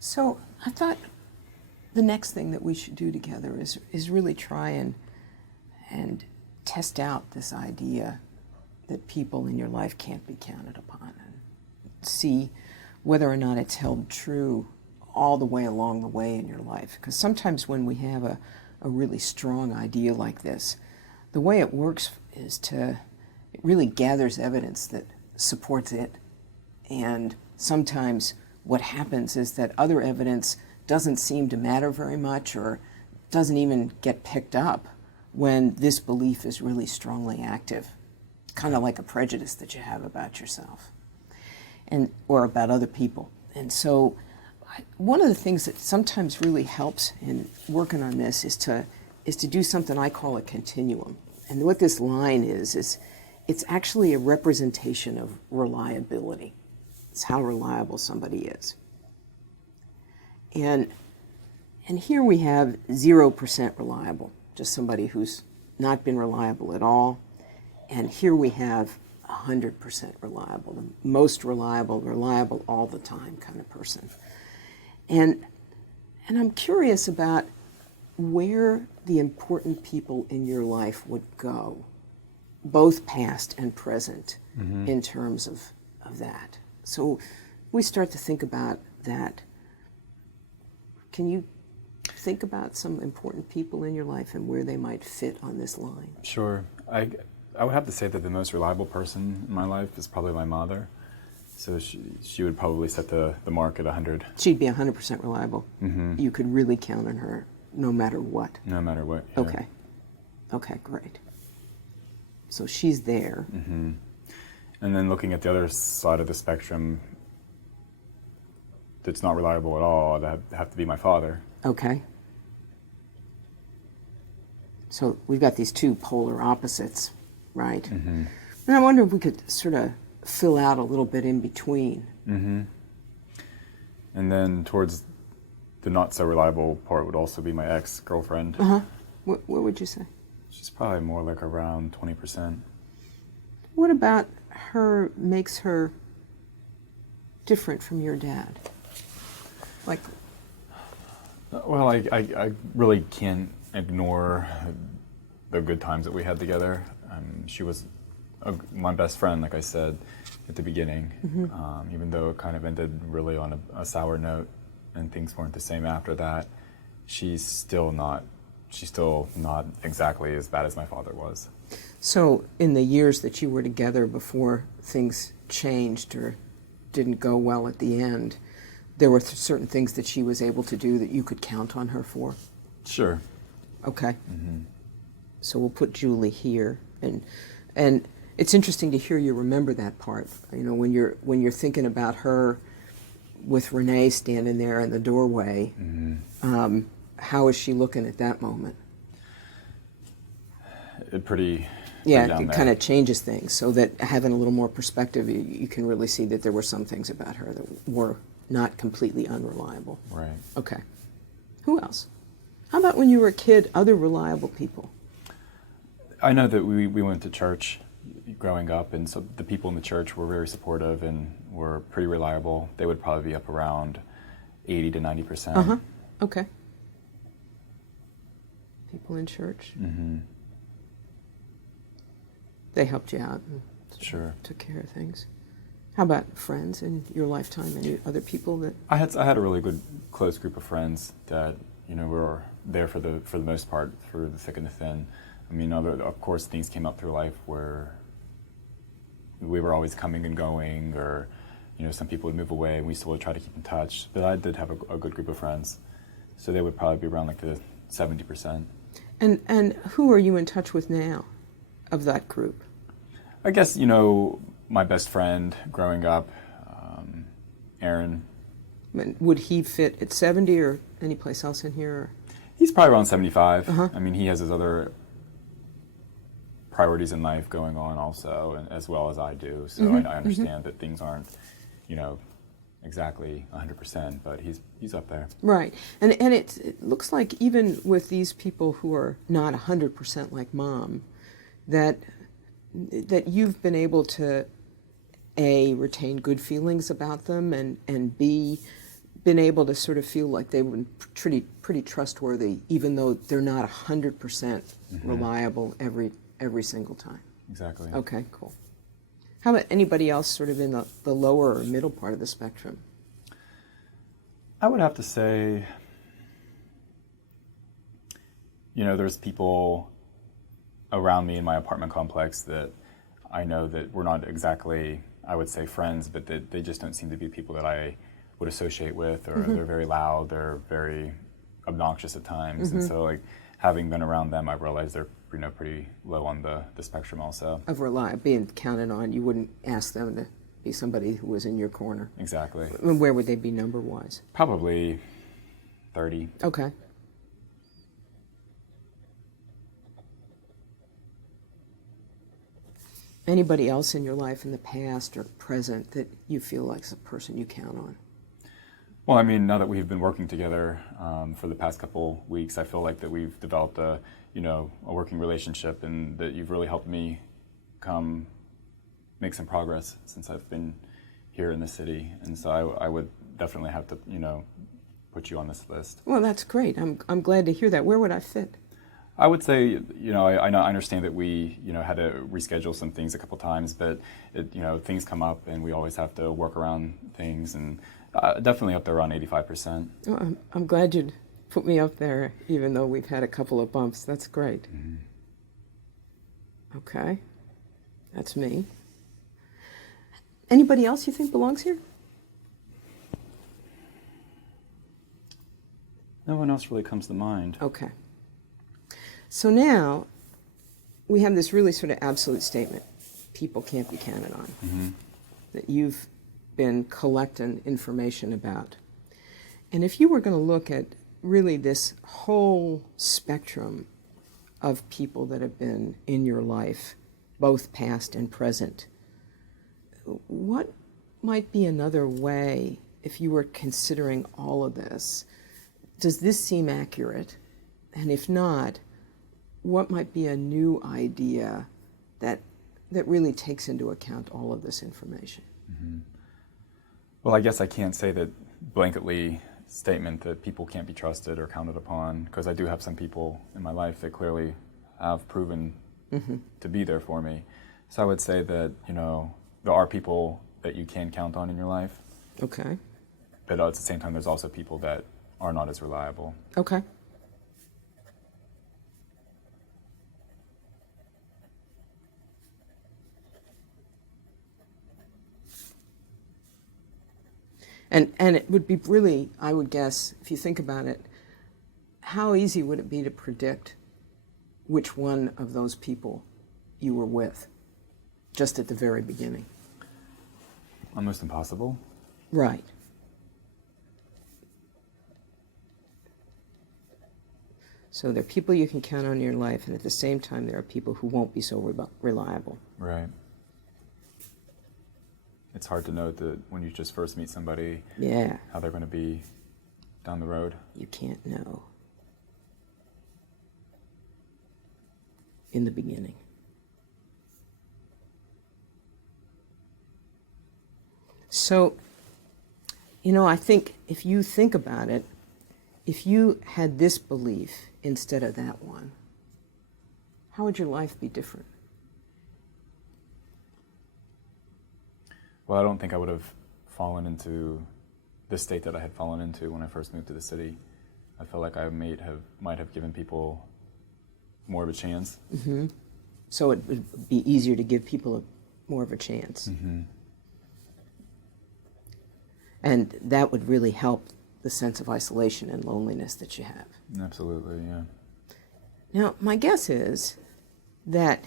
So I thought the next thing that we should do together is really try and test out this idea that people in your life can't be counted upon, and see whether or not it's held true all the way along the way in your life. Because sometimes when we have a really strong idea like this, the way it works is it really gathers evidence that supports it. And sometimes what happens is that other evidence doesn't seem to matter very much, or doesn't even get picked up when this belief is really strongly active. Kind of like a prejudice that you have about yourself or about other people. And so one of the things that sometimes really helps in working on this is to do something I call a continuum. And what this line is it's actually a representation of reliability. It's how reliable somebody is. And here we have 0% reliable, just somebody who's not been reliable at all. And here we have 100% reliable, the most reliable all the time kind of person. And I'm curious about where the important people in your life would go, both past and present, in terms of that. So we start to think about that. Can you think about some important people in your life and where they might fit on this line? Sure. I would have to say that the most reliable person in my life is probably my mother. So she would probably set the mark at 100. She'd be 100% reliable. You could really count on her no matter what. No matter what. Yeah. Okay. Okay, great. So she's there. And then looking at the other side of the spectrum that's not reliable at all, that'd have to be my father. Okay. So we've got these two polar opposites, right? And I wonder if we could sort of fill out a little bit in between. And then towards the not so reliable part would also be my ex-girlfriend. What would you say? She's probably more like around 20%. What about her makes her different from your dad? Like, well, I really can't ignore the good times that we had together. She was my best friend, like I said at the beginning, even though it kind of ended really on a sour note and things weren't the same after that. She's still not exactly as bad as my father was. So in the years that you were together before things changed or didn't go well at the end, there were certain things that she was able to do that you could count on her for? Sure. Okay. So we'll put Julie here, and it's interesting to hear you remember that part. You know, when you're thinking about her with Renee standing there in the doorway, how is she looking at that moment? Yeah, it kind of changes things, so that having a little more perspective, you can really see that there were some things about her that were not completely unreliable. Right. Okay. Who else? How about when you were a kid, other reliable people? I know that we went to church growing up, and so the people in the church were very supportive and were pretty reliable. They would probably be up around 80 to 90%. Okay. People in church? They helped you out and Sure. took care of things. How about friends in your lifetime? Any other people that... I had a really good, close group of friends that, you know, were there for the most part, through the thick and the thin. I mean, of course, things came up through life where we were always coming and going, or, you know, some people would move away and we still would try to keep in touch. But I did have a good group of friends. So they would probably be around like the 70%. And who are you in touch with now of that group? I guess, you know, my best friend growing up, Aaron. Would he fit at 70 or any place else in here? Or? He's probably around 75. I mean, he has his other priorities in life going on also, and as well as I do. So I understand that things aren't, you know, exactly 100%, but he's up there. Right. And it looks like even with these people who are not 100% like Mom, that you've been able to, A, retain good feelings about them, and B, been able to sort of feel like they were pretty trustworthy, even though they're not 100% reliable every single time. Exactly. Okay, cool. How about anybody else sort of in the lower or middle part of the spectrum? I would have to say, there's people around me in my apartment complex that I know that we're not exactly, I would say, friends, but that they just don't seem to be people that I would associate with, or they're very loud, they're very obnoxious at times. And so, like, having been around them, I realized they're pretty low on the spectrum also. Of being counted on, you wouldn't ask them to be somebody who was in your corner. Exactly. And where would they be number-wise? Probably 30. Okay. Anybody else in your life in the past or present that you feel like is a person you count on? Well, I mean, now that we've been working together for the past couple weeks, I feel like that we've developed a working relationship, and that you've really helped me make some progress since I've been here in the city. And so I would definitely have to, put you on this list. Well, that's great. I'm glad to hear that. Where would I fit? I would say, I understand that we, had to reschedule some things a couple times, but things come up, and we always have to work around things, and definitely up there around 85%. Well, I'm glad you'd put me up there, even though we've had a couple of bumps. That's great. Okay, that's me. Anybody else you think belongs here? No one else really comes to mind. Okay. So now we have this really sort of absolute statement. People can't be counted on. That you've been collecting information about. And if you were going to look at really this whole spectrum of people that have been in your life, both past and present, what might be another way, if you were considering all of this? Does this seem accurate? And if not, what might be a new idea that really takes into account all of this information? Well, I guess I can't say that blanketly statement that people can't be trusted or counted upon, because I do have some people in my life that clearly have proven to be there for me. So I would say that, there are people that you can count on in your life. Okay. But at the same time, there's also people that are not as reliable. Okay. And it would be really, I would guess, if you think about it, how easy would it be to predict which one of those people you were with, just at the very beginning? Almost impossible. Right. So there are people you can count on in your life, and at the same time there are people who won't be so reliable. Right. It's hard to know that when you just first meet somebody, how they're going to be down the road. You can't know in the beginning. So, I think if you think about it, if you had this belief instead of that one, how would your life be different? Well, I don't think I would have fallen into the state that I had fallen into when I first moved to the city. I felt like I might have given people more of a chance. So it would be easier to give people more of a chance. And that would really help the sense of isolation and loneliness that you have. Absolutely, yeah. Now, my guess is that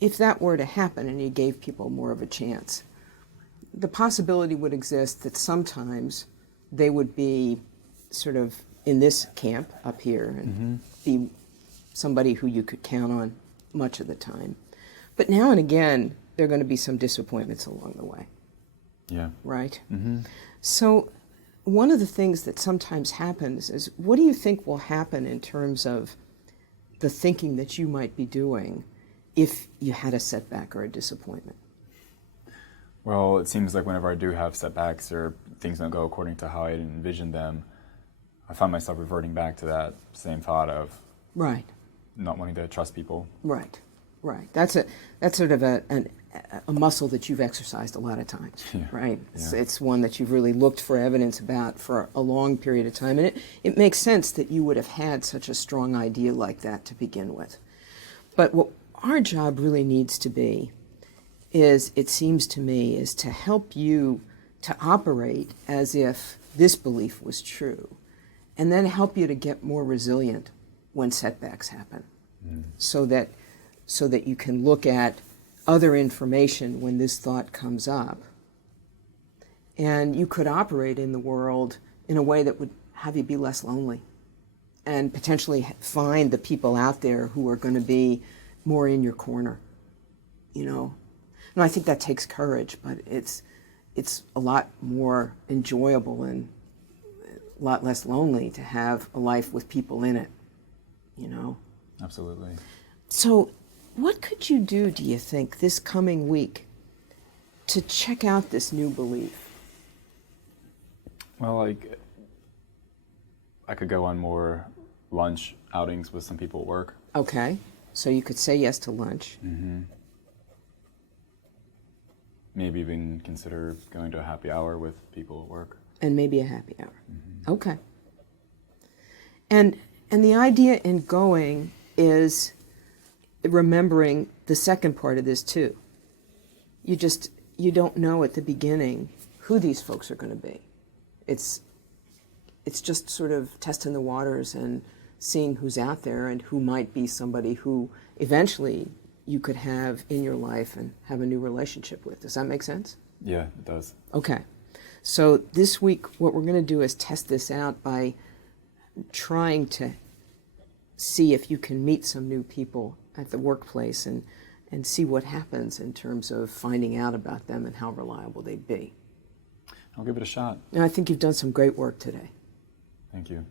if that were to happen and you gave people more of a chance, the possibility would exist that sometimes they would be sort of in this camp up here and be somebody who you could count on much of the time. But now and again, there are going to be some disappointments along the way. Yeah. Right? So one of the things that sometimes happens is, what do you think will happen in terms of the thinking that you might be doing if you had a setback or a disappointment? Well, it seems like whenever I do have setbacks or things don't go according to how I envisioned them, I find myself reverting back to that same thought of Right. not wanting to trust people. Right. Right. That's sort of a muscle that you've exercised a lot of times, Yeah. right? Yeah. It's one that you've really looked for evidence about for a long period of time, and it makes sense that you would have had such a strong idea like that to begin with. But what our job really needs to be is, it seems to me, is to help you to operate as if this belief was true, and then help you to get more resilient when setbacks happen, so that you can look at other information when this thought comes up, and you could operate in the world in a way that would have you be less lonely, and potentially find the people out there who are going to be more in your corner, you know. And I think that takes courage, but it's a lot more enjoyable and a lot less lonely to have a life with people in it, you know. Absolutely. So what could you do, do you think, this coming week to check out this new belief? Well, like, I could go on more lunch outings with some people at work. Okay, so you could say yes to lunch. Maybe even consider going to a happy hour with people at work. And maybe a happy hour. Okay. And the idea in going is remembering the second part of this too. You don't know at the beginning who these folks are going to be. It's just sort of testing the waters and seeing who's out there and who might be somebody who eventually you could have in your life and have a new relationship with. Does that make sense? Yeah, it does. Okay. So this week, what we're going to do is test this out by trying to see if you can meet some new people at the workplace and see what happens in terms of finding out about them and how reliable they'd be. I'll give it a shot. And I think you've done some great work today. Thank you.